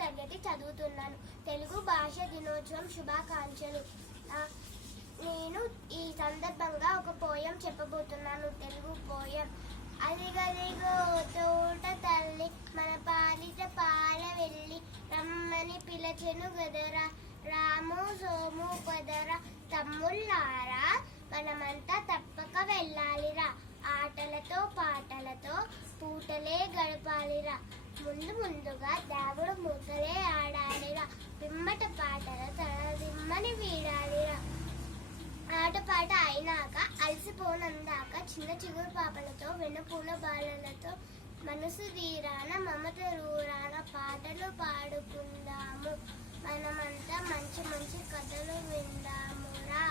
తరగతి చదువుతున్నాను. తెలుగు భాష దినోత్సవం శుభాకాంక్షలు. నేను ఈ సందర్భంగా ఒక పోయం చెప్పబోతున్నాను. తెలుగు పోయం. అదిగదిగో తోట తల్లి మన పాలిట పాల వెళ్ళి రమ్మని పిలచెను గదరా, రాము సోము పదరా, తమ్ముళ్ళారా మనమంతా తప్పక వెళ్ళాలిరా, ఆటలతో పాటలతో పూటలే గడపాలిరా, ముందు ముందుగా దేవుడు మూతలే ఆడాలిరా, పిమ్మట పాటల తన దిమ్మని వీడాలిరా, ఆటపాట అయినాక అలసిపోనందాక చిన్న చిగురు పాపలతో వెన్నపూల బాలలతో మనసు తీరాన మమత రూరాన పాటలు పాడుకుందాము, మనమంతా మంచి మంచి కథలు విందామురా.